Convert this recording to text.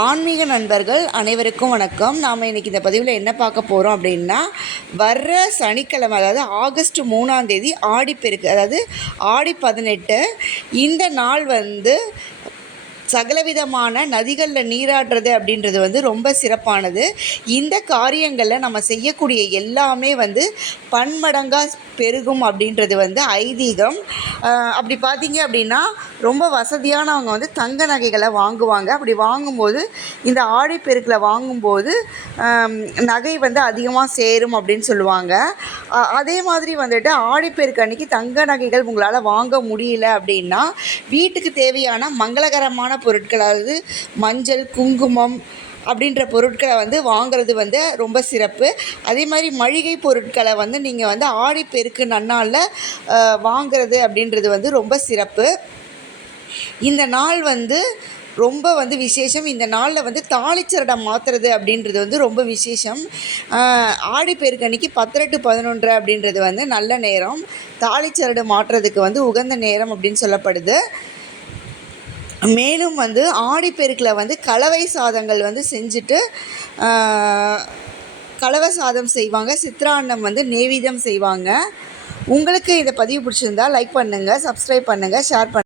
ஆன்மீக நண்பர்கள் அனைவருக்கும் வணக்கம். நாம் இன்றைக்கி இந்த பதிவில் என்ன பார்க்க போகிறோம் அப்படின்னா, வர்ற சனிக்கிழமை, அதாவது ஆகஸ்ட் 3ஆம் தேதி ஆடிப்பெருக்கு, அதாவது ஆடி 18, இந்த நாள் சகலவிதமான நதிகளில் நீராடுறது அப்படின்றது ரொம்ப சிறப்பானது. இந்த காரியங்களில் நம்ம செய்யக்கூடிய எல்லாமே பன்மடங்காக பெருகும் அப்படின்றது ஐதீகம். அப்படி பார்த்தீங்க அப்படின்னா, ரொம்ப வசதியானவங்க தங்க நகைகளை வாங்குவாங்க. அப்படி வாங்கும்போது இந்த ஆடிப்பெருக்கில் வாங்கும்போது நகை அதிகமாக சேரும் அப்படின்னு சொல்லுவாங்க. அதே மாதிரி ஆடிப்பெருக்கு அன்றைக்கி தங்க நகைகள் உங்களால் வாங்க முடியல அப்படின்னா, வீட்டுக்கு தேவையான மங்களகரமான பொருட்கள், அதாவது மஞ்சள், குங்குமம் அப்படின்ற பொருட்களை வாங்கிறது ரொம்ப சிறப்பு. அதே மாதிரி மளிகை பொருட்களை நீங்கள் ஆடிப்பெருக்கு நன்னாளில் வாங்கிறது அப்படின்றது ரொம்ப சிறப்பு. இந்த நாள் ரொம்ப விசேஷம். இந்த நாளில் தாலிச்சரடம் மாற்றுறது அப்படின்றது ரொம்ப விசேஷம். ஆடிப்பெருக்கு அன்றைக்கி 10 to 11 அப்படின்றது நல்ல நேரம். தாலிச்சரடு மாற்றுறதுக்கு உகந்த நேரம் அப்படின்னு சொல்லப்படுது. மேலும் ஆடிப்பெருக்கில் கலவை சாதங்கள் செஞ்சுட்டு கலவை சாதம் செய்வாங்க. சித்ரான்னம் நெய்வேத்தியம் செய்வாங்க. உங்களுக்கு இந்த பதிவு பிடிச்சிருந்தால் லைக் பண்ணுங்கள், சப்ஸ்கிரைப் பண்ணுங்கள், ஷேர் பண்ணுங்கள்.